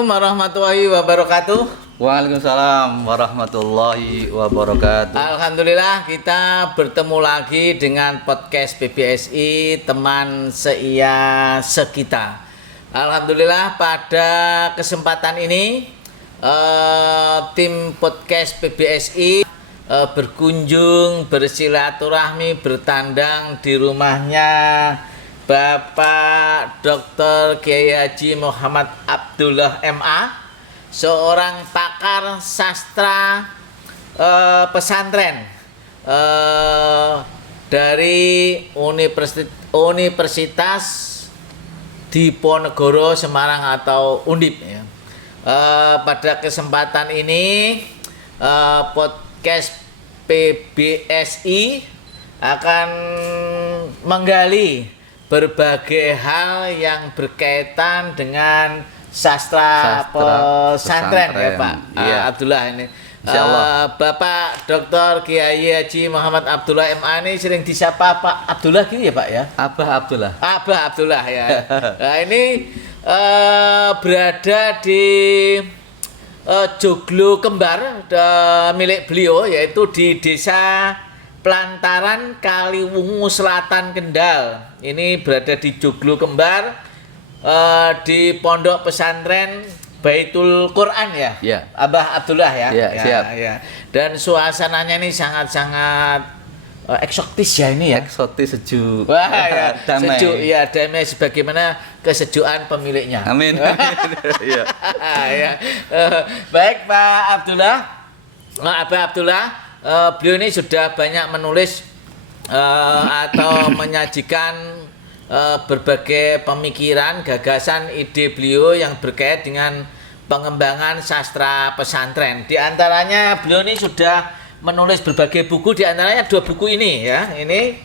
Assalamualaikum warahmatullahi wabarakatuh. Waalaikumsalam warahmatullahi wabarakatuh. Alhamdulillah kita bertemu lagi dengan podcast PBSI teman seia sekita. Alhamdulillah pada kesempatan ini tim podcast PBSI berkunjung, bersilaturahmi, bertandang di rumahnya Bapak Dr. Kiai Haji Muhammad Abdullah MA, seorang pakar sastra pesantren dari Universitas Diponegoro Semarang atau Undip ya. Pada kesempatan ini podcast PBSI akan menggali berbagai hal yang berkaitan dengan sastra pesantren ya Pak Abdullah ini. Bapak Dr. Kiai Haji Muhammad Abdullah MA ini sering disapa Pak Abdullah gitu ya Pak ya? Abah Abdullah. Abah Abdullah ya. Nah ini berada di joglo kembar milik beliau, yaitu di Desa Plantaran Kaliwungu Selatan Kendal. Ini berada di joglo kembar di pondok pesantren Baitul Quran ya, Abah Abdullah ya. Siap. Ya. Dan suasananya ini sangat eksotis ya ini ya. Eksotis, sejuk. Wah ya, damai. sejuk ya, damai sebagaimana kesejukan pemiliknya. Amin. Ya. Ya. Baik Pak Abdullah, Abah Abdullah, beliau ini sudah banyak menulis atau menyajikan berbagai pemikiran, gagasan, ide beliau yang berkait dengan pengembangan sastra pesantren. Di antaranya beliau ini sudah menulis berbagai buku, di antaranya 2 buku ini ya. Ini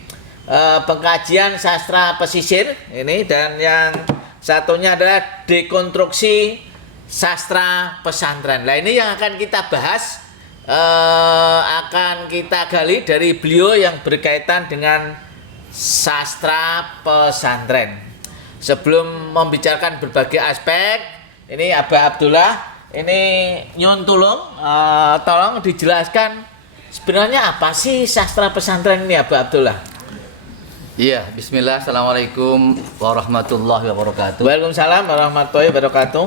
pengkajian sastra pesisir ini, dan yang satunya adalah dekonstruksi sastra pesantren. Nah ini yang akan kita bahas, akan kita gali dari beliau yang berkaitan dengan sastra pesantren. Sebelum membicarakan berbagai aspek, ini Abah Abdullah, ini nyun tolong dijelaskan sebenarnya apa sih sastra pesantren ini Abah Abdullah? Iya, bismillah, assalamualaikum warahmatullahi wabarakatuh. Waalaikumsalam warahmatullahi wabarakatuh.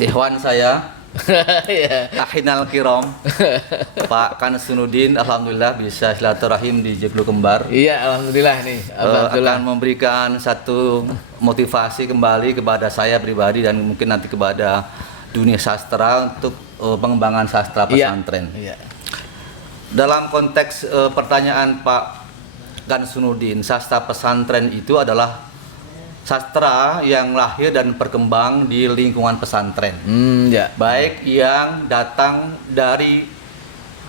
Ikhwan saya, Ya. Ahinal Kiram, Pak Kansunuddin, alhamdulillah bisa silaturahim di joglo kembar. Iya, alhamdulillah nih Abah Abdullah. Akan memberikan satu motivasi kembali kepada saya pribadi dan mungkin nanti kepada dunia sastra untuk pengembangan sastra pesantren. Iya. Dalam konteks pertanyaan Pak Kansunuddin, sastra pesantren itu adalah sastra yang lahir dan berkembang di lingkungan pesantren. Ya. Baik yang datang dari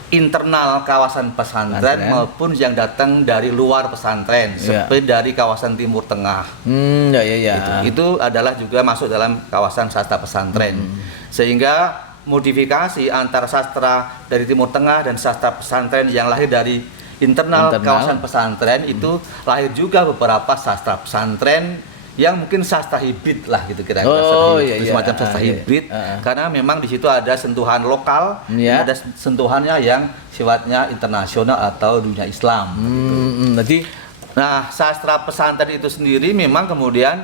internal kawasan pesantren maupun yang datang dari luar pesantren, seperti dari kawasan Timur Tengah. Ya. Itu adalah juga masuk dalam kawasan sastra pesantren. Sehingga modifikasi antara sastra dari Timur Tengah dan sastra pesantren yang lahir dari internal kawasan pesantren itu lahir juga beberapa sastra pesantren yang mungkin sastra hibrid lah gitu kira-kira. Semacam sastra hibrid karena memang di situ ada sentuhan lokal, ada sentuhannya yang sifatnya internasional atau dunia Islam. Nah, sastra pesantren itu sendiri memang kemudian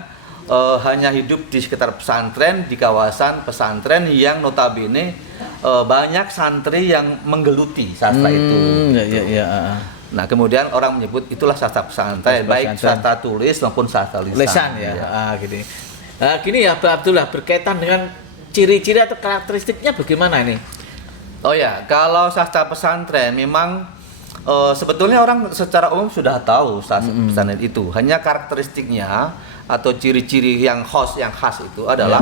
hanya hidup di sekitar pesantren, di kawasan pesantren yang notabene banyak santri yang menggeluti sastra itu. Nah, kemudian orang menyebut itulah sastra pesantren, baik sastra tulis maupun sastra lisan. Gini. Gini ya Pak Abdullah, berkaitan dengan ciri-ciri atau karakteristiknya bagaimana ini? Oh ya, kalau sastra pesantren memang sebetulnya orang secara umum sudah tahu sastra pesantren itu. Hanya karakteristiknya atau ciri-ciri yang khas itu adalah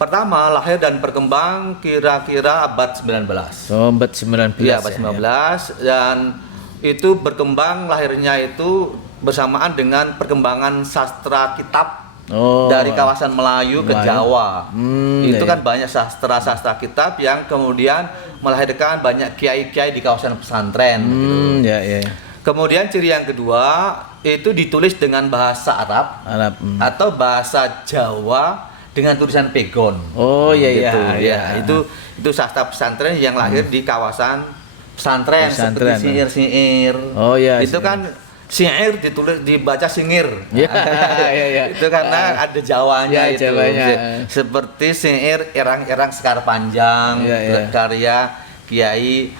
pertama, lahir dan berkembang kira-kira abad 19. Abad 19. Iya, abad 19 dan itu berkembang lahirnya itu bersamaan dengan perkembangan sastra kitab dari kawasan Melayu ke Jawa. Itu kan banyak sastra kitab yang kemudian melahirkan banyak kiai-kiai di kawasan pesantren. Kemudian ciri yang kedua itu ditulis dengan bahasa Arab atau bahasa Jawa dengan tulisan pegon. Oh iya gitu, iya. Itu sastra pesantren yang lahir di kawasan pesantren seperti syair-syair. Oh iya. Itu kan syair dibaca singir. Iya. Itu karena ada Jawanya ya, itu. Jawanya. Seperti syair Erang-erang Sekar Panjang, karya Kiai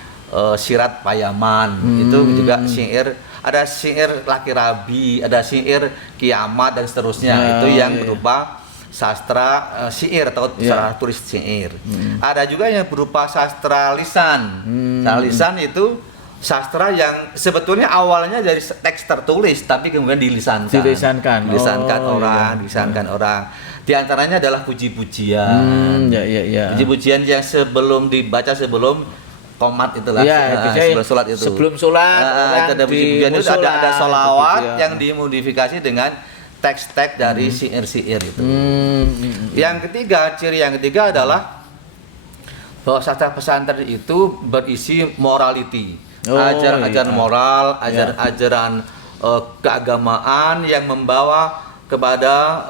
Sirat Payaman. Itu juga syair, ada syair Laki Rabi, ada syair Kiamat dan seterusnya. Itu yang berupa sastra syair atau sastra tulis syair. Ada juga yang berupa sastra lisan. Sastra lisan itu sastra yang sebetulnya awalnya dari teks tertulis tapi kemudian dilisankan orang. Di antaranya adalah puji-pujian. Puji-pujian yang sebelum dibaca sebelum qomat itulah, sebelum sholat itu. Sebelum sholat itu ada puji-pujian, itu ada sholawat yang dimodifikasi dengan teks-teks dari syair-syair itu. Ciri yang ketiga adalah bahwa sastra pesantren itu berisi morality, ajaran moral, ajaran keagamaan yang membawa kepada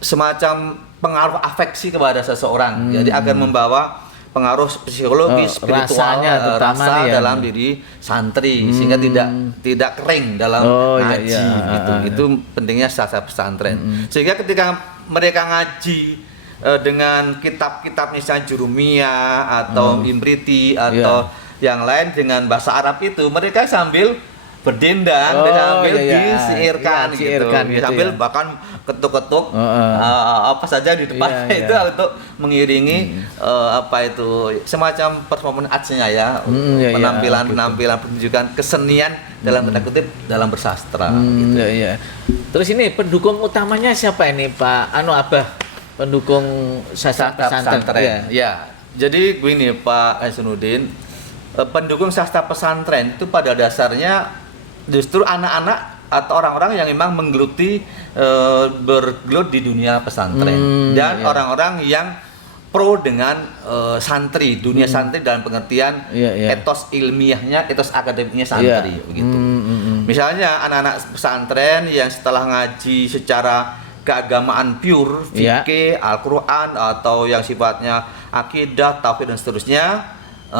semacam pengaruh afeksi kepada seseorang. Jadi akan membawa pengaruh psikologi, spiritual, rasa dalam diri santri sehingga tidak kering dalam ngaji gitu. Itu pentingnya sastra pesantren. Sehingga ketika mereka ngaji dengan kitab-kitab misalnya Jurumiyah atau Imriti atau yang lain dengan bahasa Arab itu, mereka sambil berdendang, sambil disiirkan gitu. Sambil bahkan ketuk-ketuk apa saja di depan itu untuk mengiringi semacam performance arts-nya penampilan pertunjukan kesenian dalam tanda kutip dalam bersastra gitu. Terus ini pendukung utamanya siapa ini Pak Abah, pendukung sastra pesantren? Jadi begini Pak Hasanuddin, pendukung sastra pesantren itu pada dasarnya justru anak-anak atau orang-orang yang memang bergelut di dunia pesantren dan orang-orang yang pro dengan santri, dunia santri dalam pengertian etos ilmiahnya, etos akademiknya santri begitu. Misalnya anak-anak pesantren yang setelah ngaji secara keagamaan pure, fikih, Al-Qur'an atau yang sifatnya akidah, tauhid dan seterusnya,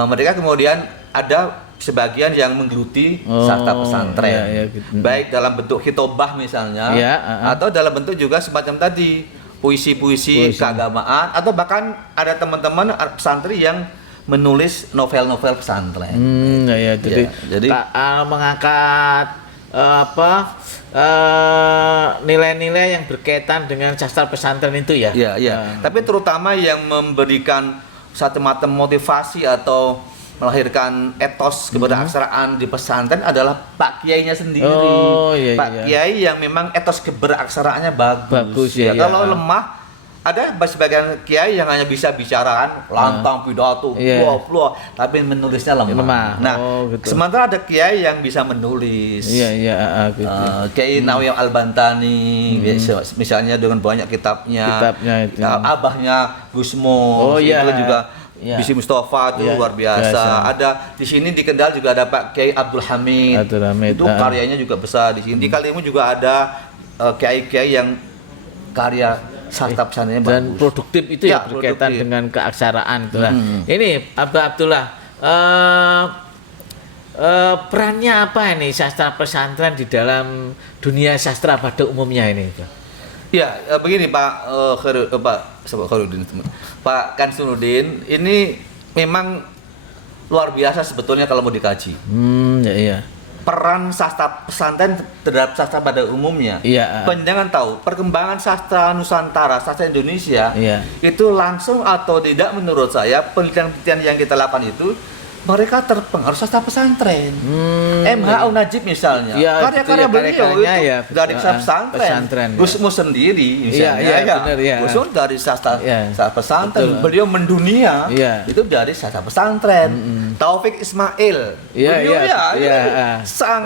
mereka kemudian ada sebagian yang menggeluti sastra pesantren, baik dalam bentuk hitobah misalnya, atau dalam bentuk juga semacam tadi puisi-puisi keagamaan, atau bahkan ada teman-teman santri yang menulis novel-novel pesantren. Jadi mengangkat nilai-nilai yang berkaitan dengan sastra pesantren itu ya. Tapi terutama yang memberikan satu macam motivasi atau melahirkan etos keberaksaraan di pesantren adalah Pak Kiainya sendiri. Pak Kiai yang memang etos keberaksaraannya bagus. Kalau lemah, ada sebagian kiai yang hanya bisa bicaraan lantang pidato, tapi menulisnya lemah. Sementara ada kiai yang bisa menulis. Kiai Nawiyah Al-Bantani, misalnya dengan banyak kitabnya itu. Abahnya Gusmo, itu juga. Bisi Mustafa itu luar biasa. Ada di sini di Kendal juga ada Pak Kiai Abdul Hamid. Itu karyanya juga besar di sini. Di Kalimu juga ada kiai-kiai yang karya sastra pesantrennya bagus dan produktif itu berkaitan dengan keaksaraan itulah. Ini Abah Abdullah, perannya apa ini sastra pesantren di dalam dunia sastra pada umumnya ini? Begini Pak Pak Kansunuddin, ini memang luar biasa sebetulnya kalau mau dikaji. Peran sastra pesantren terhadap sastra pada umumnya. Jangan tahu perkembangan sastra Nusantara, sastra Indonesia itu langsung atau tidak, menurut saya penelitian-penelitian yang kita lakukan itu mereka terpengaruh sastra pesantren. MH Najib misalnya, karya-karya beliau itu dari pesantren. Gusmus sendiri misalnya, Gusmus dari sastra pesantren. Beliau mendunia itu dari sastra pesantren. Taufik Ismail, beliau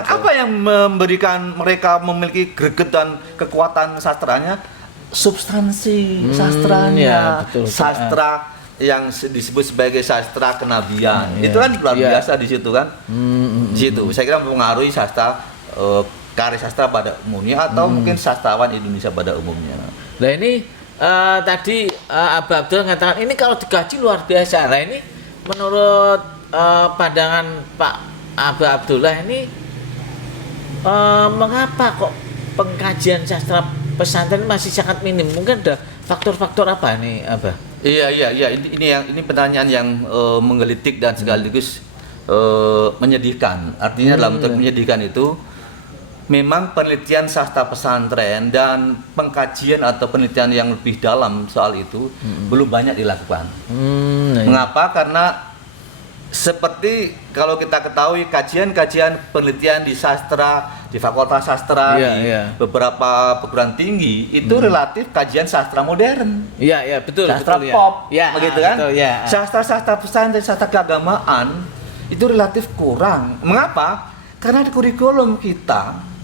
apa yang memberikan mereka memiliki greget dan kekuatan sastranya? Substansi sastranya, sastra yang disebut sebagai sastra kenabian. Itu kan luar biasa di situ kan. Di situ saya kira mempengaruhi sastra karya sastra pada umumnya atau mungkin sastrawan Indonesia pada umumnya. Nah ini tadi Abah Abdul mengatakan ini kalau digaji luar biasa. Nah ini menurut pandangan Pak Abah Abdullah ini mengapa kok pengkajian sastra pesantren masih sangat minim? Mungkin ada faktor-faktor apa nih Abah? Iya. Ini pertanyaan yang menggelitik dan sekaligus menyedihkan. Artinya dalam bentuk menyedihkan itu memang penelitian sastra pesantren dan pengkajian atau penelitian yang lebih dalam soal itu belum banyak dilakukan. Mengapa? Karena seperti kalau kita ketahui kajian-kajian penelitian di sastra, di Fakultas Sastra, di beberapa perguruan tinggi itu relatif kajian sastra modern. Iya, betul. Sastra betul, pop, betul, begitu kan? Sastra-sastra pesantren, sastra keagamaan itu relatif kurang. Mengapa? Karena di kurikulum kita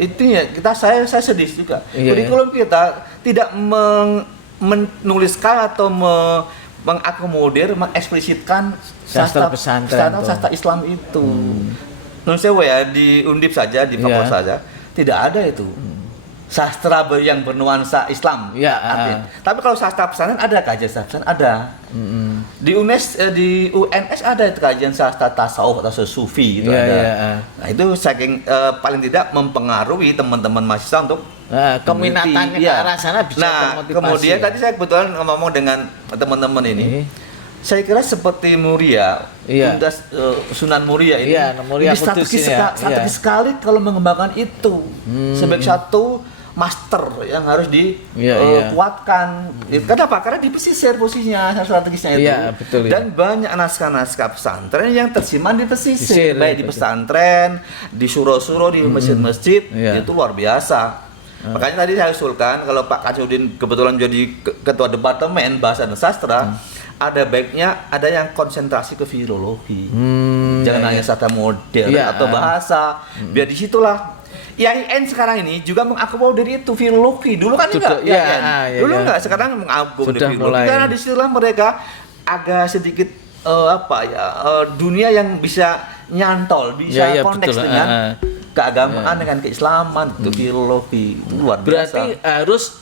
itu ya saya sedih juga. Kurikulum kita tidak menuliskan atau mengakomodir, mengeksplisitkan sastra pesantren, sastra Islam itu. Menurut saya ya di Undip saja, di fakultas saja tidak ada itu. Sastra yang bernuansa Islam. Tapi kalau sastra pesantren ada kajian sastra pesantren ada. Di UNS ada itu kajian sastra tasawuf atau sufi itu ada. Nah itu saking paling tidak mempengaruhi teman-teman mahasiswa untuk keminatannya ke arah sana bisa termotivasi. Kemudian tadi saya kebetulan ngomong dengan teman-teman ini. Saya kira seperti Muria, Sunan Muria ini, Muria ini strategis sekali kalau mengembangkan itu sebagai satu master yang harus dikuatkan. Kenapa? Karena di pesisir posisinya strategisnya itu. Betul, dan banyak naskah-naskah pesantren yang tersimpan di pesisir, baik di pesantren, di suro-suro, di masjid-masjid, itu luar biasa. Makanya tadi saya usulkan kalau Pak Kasyudin kebetulan jadi ketua departemen bahasa dan sastra, ada baiknya ada yang konsentrasi ke filologi, jangan hanya sastra modern atau bahasa. Biar disitulah IAIN sekarang ini juga mengakomodir itu filologi. Dulu kan enggak, dulu enggak, sekarang mengakomodir filologi. Karena disitulah mereka agak sedikit dunia yang bisa nyantol, bisa konteks dengan keagamaan dengan keislaman, itu filologi luar biasa. Berarti harus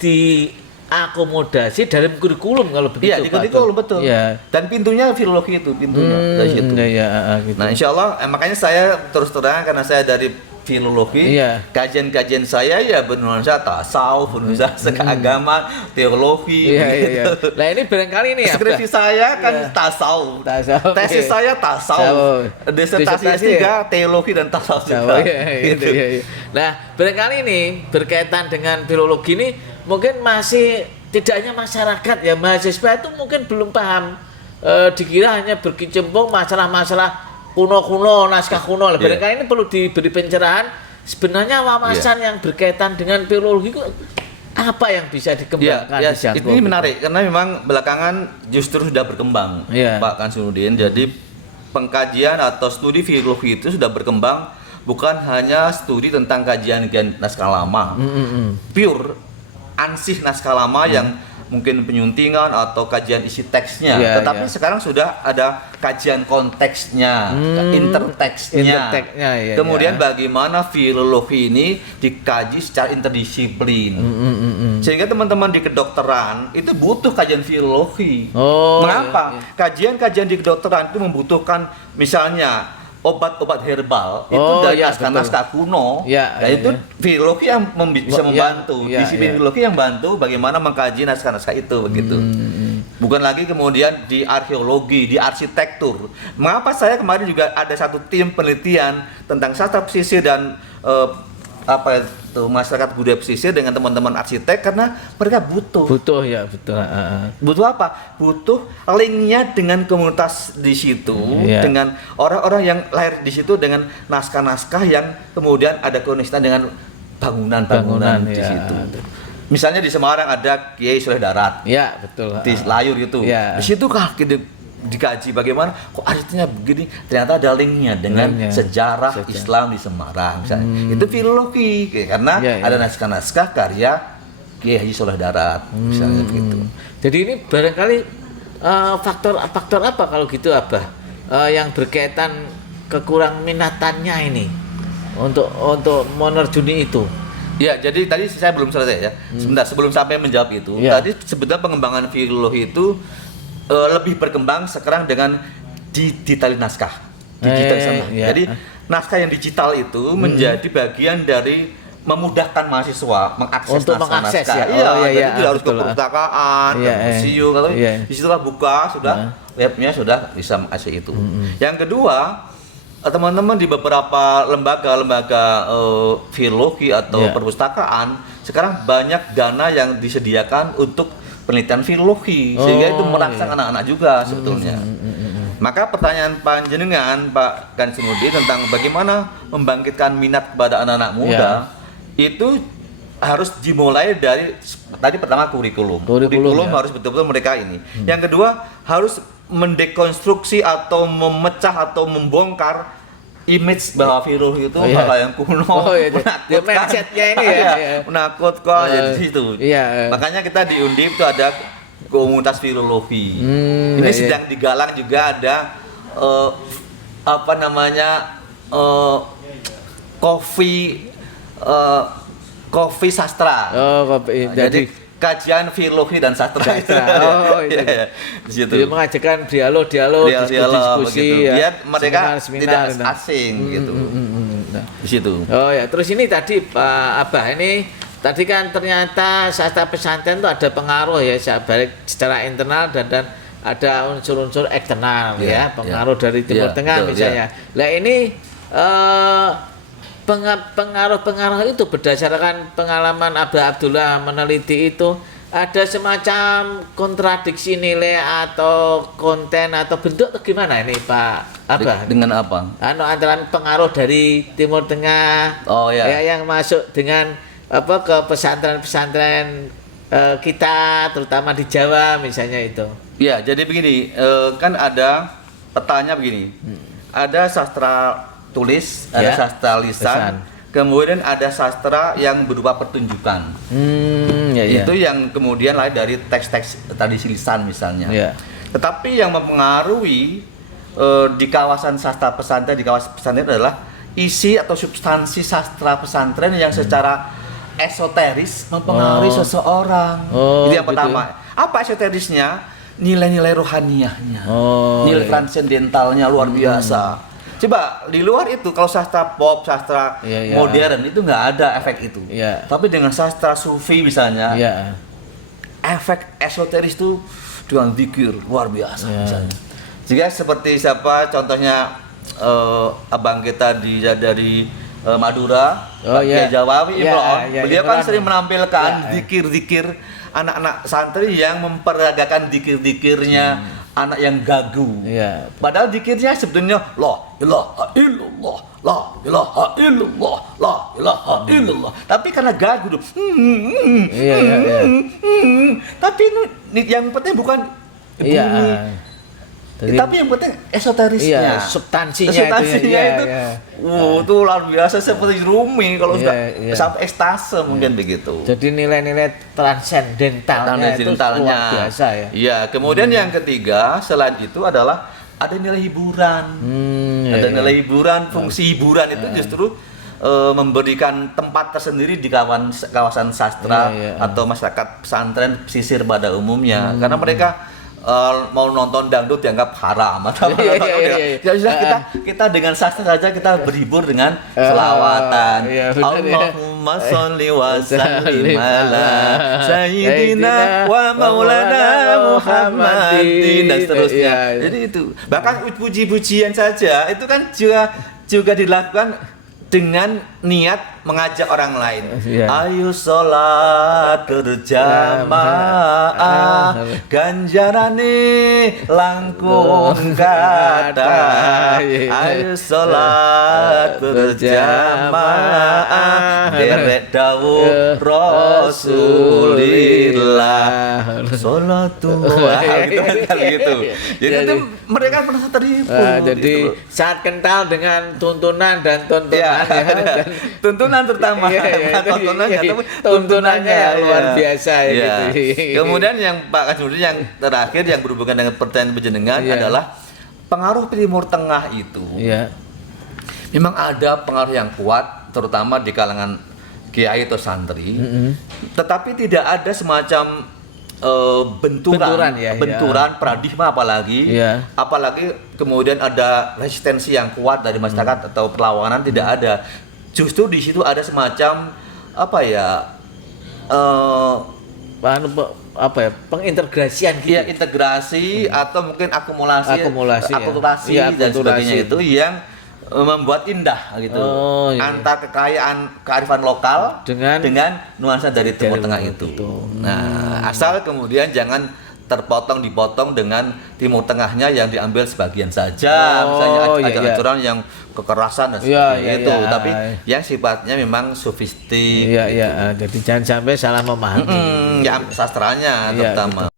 diakomodasi dalam kurikulum kalau begitu. Iya, di kurikulum betul. Dan pintunya filologi itu pintunya dari situ. Gitu. Nah, insya Allah makanya saya terus terang karena saya dari filologi, kajian-kajian saya ya bernuansa tasawuf, bernuansa keagamaan, teologi. Gitu. Nah ini barangkali nih skripsi saya kan tasawuf. Tesis saya tasawuf. Disertasi S3 teologi dan tasawuf juga. Nah barangkali ini berkaitan dengan filologi ini mungkin masih tidak hanya masyarakat ya, mahasiswa itu mungkin belum paham, dikira hanya berkecimpung masalah-masalah kuno-kuno, naskah kuno. Barangkali ini perlu diberi pencerahan sebenarnya wawasan yang berkaitan dengan filologi itu apa yang bisa dikembangkan. Ini menarik karena memang belakangan justru sudah berkembang, Pak Kansudin. Jadi pengkajian atau studi filologi itu sudah berkembang, bukan hanya studi tentang kajian naskah lama, pure ansih naskah lama yang mungkin penyuntingan atau kajian isi teksnya, tetapi sekarang sudah ada kajian konteksnya, interteksnya. Kemudian bagaimana filologi ini dikaji secara interdisiplin, sehingga teman-teman di kedokteran itu butuh kajian filologi. Mengapa? Kajian-kajian di kedokteran itu membutuhkan misalnya obat-obat herbal itu dari naskah-naskah kuno, itu filologi yang bisa membantu, disiplin filologi yang bantu bagaimana mengkaji naskah-naskah itu begitu. Bukan lagi kemudian di arkeologi, di arsitektur. Mengapa saya kemarin juga ada satu tim penelitian tentang sastra pesisir dan masyarakat budaya pesisir dengan teman-teman arsitek, karena mereka butuh apa? Butuh linknya dengan komunitas di situ, dengan orang-orang yang lahir di situ, dengan naskah-naskah yang kemudian ada koneksitas dengan bangunan-bangunan di situ. Misalnya di Semarang ada Kiai Soleh Darat, di Layur itu, di situ kah dikaji bagaimana kok artinya begini, ternyata ada linknya dengan sejarah Islam di Semarang misalnya. Itu filologi karena ada naskah-naskah karya Kiai Haji Soleh Darat misalnya begitu. Jadi ini barangkali faktor apa kalau gitu Abah yang berkaitan kekurang minatannya ini untuk menerjuni itu. Ya, jadi tadi saya belum selesai ya. Sebentar, sebelum sampai menjawab itu, tadi sebetulnya pengembangan filologi itu lebih berkembang sekarang dengan digital naskah. Jadi naskah yang digital itu menjadi bagian dari memudahkan mahasiswa mengakses untuk mengakses naskah. ya. Jadi tidak harus ke perpustakaan, ke museum, di situ buka sudah webnya sudah bisa mengakses itu. Yang kedua, teman-teman di beberapa lembaga filologi atau perpustakaan sekarang banyak dana yang disediakan untuk penelitian filologi, sehingga itu merangsang anak-anak juga sebetulnya. Maka pertanyaan panjenengan Pak Kansimudi tentang bagaimana membangkitkan minat kepada anak-anak muda itu harus dimulai dari tadi pertama kurikulum harus betul-betul mereka ini. Yang kedua harus mendekonstruksi atau memecah atau membongkar image bahwa filologi itu hal yang kuno, menakutkan, jadi situ. Makanya kita di Undip itu ada komunitas filologi. Ini sedang digalang juga ada coffee sastra. Jadi kajian filologi dan sastra. Di situ. Dia mengajarkan dialog, diskusi gitu. Biar mereka tidak asing gitu. Di situ. Oh ya, terus ini tadi Pak Abah ini tadi kan ternyata sastra pesantren itu ada pengaruh ya, baik secara internal dan ada unsur-unsur eksternal pengaruh dari Timur Tengah misalnya. Nah ini pengaruh itu berdasarkan pengalaman Abah Abdullah meneliti itu ada semacam kontradiksi nilai atau konten atau bentuk atau gimana ini Pak Abah? Dengan apa? Antara pengaruh dari Timur Tengah yang masuk dengan ke pesantren-pesantren kita terutama di Jawa misalnya itu. Ya, jadi begini, kan ada petanya begini. Ada sastra tulis, ada sastra lisan, kemudian ada sastra yang berupa pertunjukan. Itu yang kemudian lahir dari teks-teks tradisi lisan misalnya. Tetapi yang mempengaruhi di kawasan sastra pesantren, di kawasan pesantren adalah isi atau substansi sastra pesantren yang secara esoteris mempengaruhi seseorang. Itu yang pertama. Apa esoterisnya? Nilai-nilai rohaniahnya, nilai transendentalnya luar biasa. Coba di luar itu kalau sastra pop, sastra modern itu nggak ada efek itu. Tapi dengan sastra sufi misalnya, efek esoteris itu dengan zikir luar biasa. Misalnya. Jika seperti siapa contohnya abang kita dari Madura, Pak Kiai Jawawi Imron, beliau kan sering menampilkan zikir-zikir anak-anak santri yang memperagakan zikir-zikirnya anak yang gagu. Padahal zikirnya sebetulnya la ilaha illallah, la ilaha illallah, la ilaha illallah. Tapi karena gagu tuh. Tapi ini yang penting bukan tapi yang penting esoterisnya, substansinya itu. Itu luar biasa seperti Rumi kalau sudah sampai ekstase mungkin begitu. Jadi nilai-nilai transendentalnya itu luar biasa ya. Iya, kemudian yang ketiga selain itu adalah ada nilai hiburan. Ada nilai hiburan, fungsi hiburan itu justru memberikan tempat tersendiri di kawasan sastra atau masyarakat pesantren pesisir pada umumnya, karena mereka mau nonton dangdut dianggap haram atau kita dengan sastra saja kita berhibur dengan selawatan. Allahumma sholli wa sallim ala sayyidina wa maulana Muhammadin dan seterusnya. Jadi itu bahkan puji-pujian saja itu kan juga dilakukan dengan niat mengajak orang lain. Ayo sholat berjamaah, ganjarane langkung kata. Ayo sholat berjamaah, derek dawuh Rasulillah. Sholatullah gitu. Jadi itu mereka merasa terhibur. Jadi sangat kental dengan tuntunan dan tontonan. Tuntunan terutama tuntunannya luar biasa gitu. Kemudian yang Pak Kasmudi yang terakhir yang berhubungan dengan pertanyaan panjenengan adalah pengaruh Timur Tengah itu. Memang ada pengaruh yang kuat terutama di kalangan kiai atau santri, tetapi tidak ada semacam benturan, paradigma apalagi kemudian ada resistensi yang kuat dari masyarakat atau perlawanan, tidak ada. Justru di situ ada semacam pengintegrasian gitu. Iya, integrasi atau mungkin akulturasi ya. dan sebagainya itu yang membuat indah gitu. Antara kearifan lokal dengan nuansa dari Timur Tengah itu. Nah, asal kemudian jangan dipotong dengan Timur Tengahnya yang diambil sebagian saja, misalnya ajaran-ajaran yang kekerasan dan sebagainya itu, tapi yang sifatnya memang sofistik. Jadi jangan sampai salah memahami. Ya, sastranya terutama.